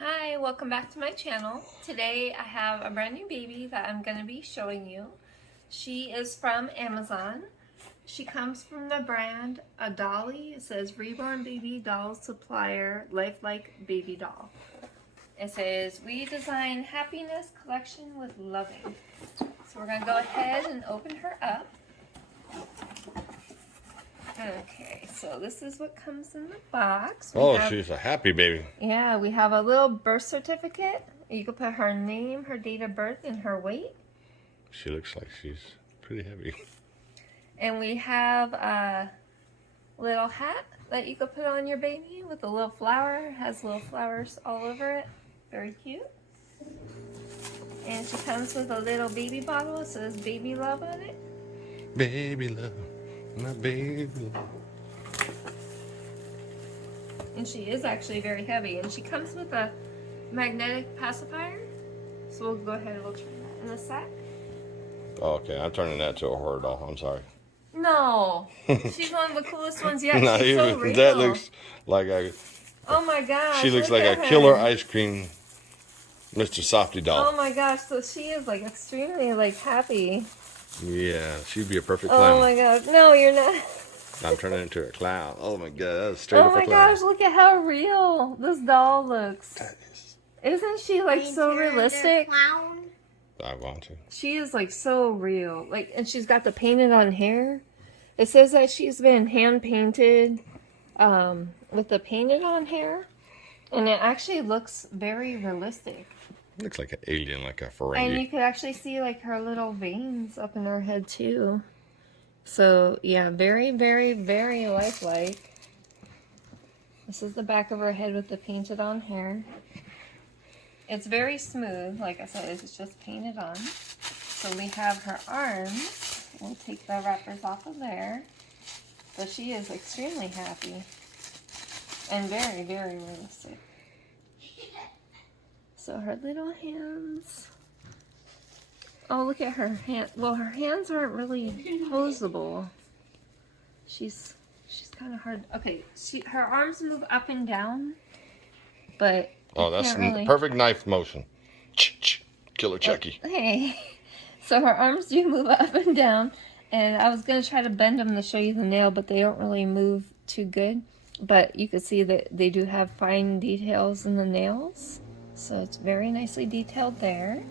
Hi, welcome back to my channel. Today I have a brand new baby that I'm going to be showing you. She is from Amazon. She comes from the brand Adolly. It says Reborn Baby Dolls Supplier Lifelife Baby Doll. It says, we design happiness collection with loving. So we're going to go ahead and open her up. Okay, so this is what comes in the box. She's a happy baby. Yeah, we have a little birth certificate. You can put her name, her date of birth, and her weight. She looks like she's pretty heavy. And we have a little hat that you could put on your baby with a little flower. It has little flowers all over it. Very cute. And she comes with a little baby bottle. It says baby love on it. Baby love, my baby love. And she is actually very heavy. And she comes with a magnetic pacifier. So we'll go ahead and we'll turn that in a sec. Oh, okay, I'm turning that to a horror doll. I'm sorry. No, she's one of the coolest ones yet. Not She's even so real. that looks like a. Oh my gosh. She looks look like at a her. killer ice cream, Mr. Softy doll. Oh my gosh, so she is like extremely like happy. Yeah, she'd be a perfect Oh clown. my gosh, no, you're not. I'm turning into a clown. Oh my god, that's straight Oh up a my clown. gosh, look at how real this doll looks. That is. Isn't she like so realistic? I want to. She is like so real. Like, and she's got the painted on hair. It says that she's been hand painted with the painted on hair. And it actually looks very realistic. Looks like an alien, like a And Ferengi. you could actually see like her little veins up in her head too. So yeah, very, very, very lifelike. This is the back of her head with the painted on hair. It's very smooth, like I said, it's just painted on. So we have her arms. We'll take the wrappers off of there. So she is extremely happy. And very, very realistic. So her little hands. Oh, look at her hand. Well, her hands aren't really posable. She's kind of hard. Okay, her arms move up and down, but Oh, that's really... perfect knife motion. Killer Chucky. Hey, so her arms do move up and down, and I was gonna try to bend them to show you the nail, but they don't really move too good. But you can see that they do have fine details in the nails, so it's very nicely detailed there.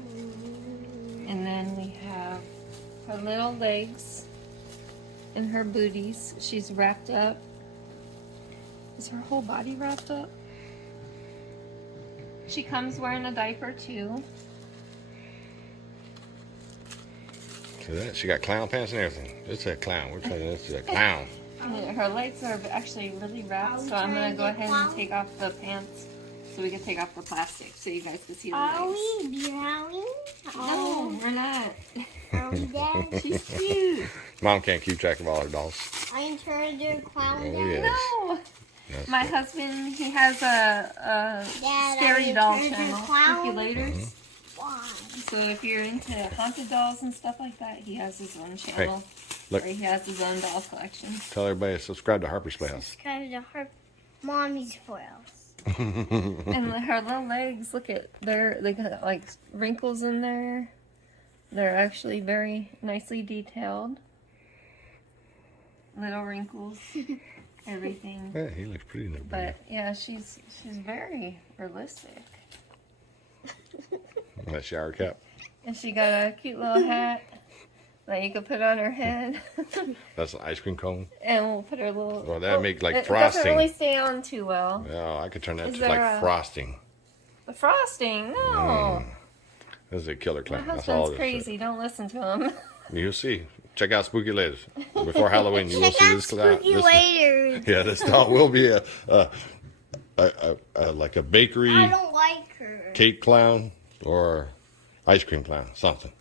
And then we have her little legs and her booties. She's wrapped up. Is her whole body wrapped up? She comes wearing a diaper too. See that? She got clown pants and everything. It's a clown. We're trying this is a clown. Her legs are actually really wrapped, so I'm going to go ahead and take off the pants so we can take off the plastic so you guys can see the legs. Are we drowning? No, we're not. Are we dead? She's cute. Mom can't keep track of all her dolls. Are you trying to do a clown Oh, dad? yes. No. That's My it. husband, he has a Dad, scary are doll you trying to channel, clown? Spookulators. Why? So if you're into haunted dolls and stuff like that, he has his own channel look. where he has his own doll collection. Tell everybody to subscribe to Harper's Playhouse. Subscribe to her mommy's spoils. And her little legs, look at they got like wrinkles in there. They're actually very nicely detailed. Little wrinkles, everything. Yeah, he looks pretty new. But yeah, she's very realistic. That shower cap. And she got a cute little hat that you could put on her head. That's an ice cream cone. And we'll put her little... Well, that'd make like it frosting. doesn't really stay on too well. Yeah, I could turn that Is to there like a- frosting. The frosting, no. This is a killer My clown. That's all husband's it is. crazy. Don't listen to him. You'll see. Check out Spooky Laters. Before Halloween, you will Check see out this clown. Spooky Laters. Yeah, this doll will be like a bakery I don't like her. cake clown or ice cream clown, something.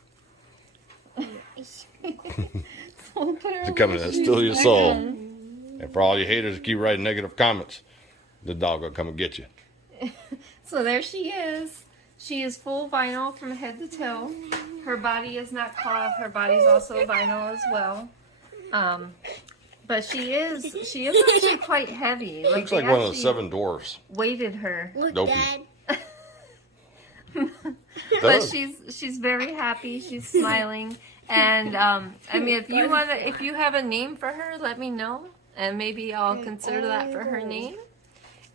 We'll put her To come in and steal your back soul. on. And for all you haters that keep writing negative comments, the dog will come and get you. So there she is. She is full vinyl from head to toe. Her body is not cloth. Her body's also vinyl as well. But she is actually quite heavy. Like Looks like they one of the actually seven dwarfs. weighted her. Look, Dopey. Dad. But she's very happy. She's smiling. And I mean, if you have a name for her, let me know, and maybe I'll consider that for her name.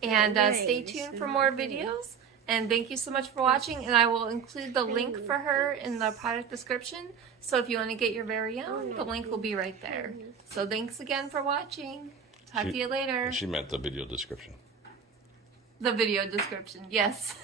And stay tuned for more videos. And thank you so much for watching. And I will include the link for her in the product description. So if you want to get your very own, the link will be right there. So thanks again for watching. Talk to you later. She meant the video description. The video description, yes.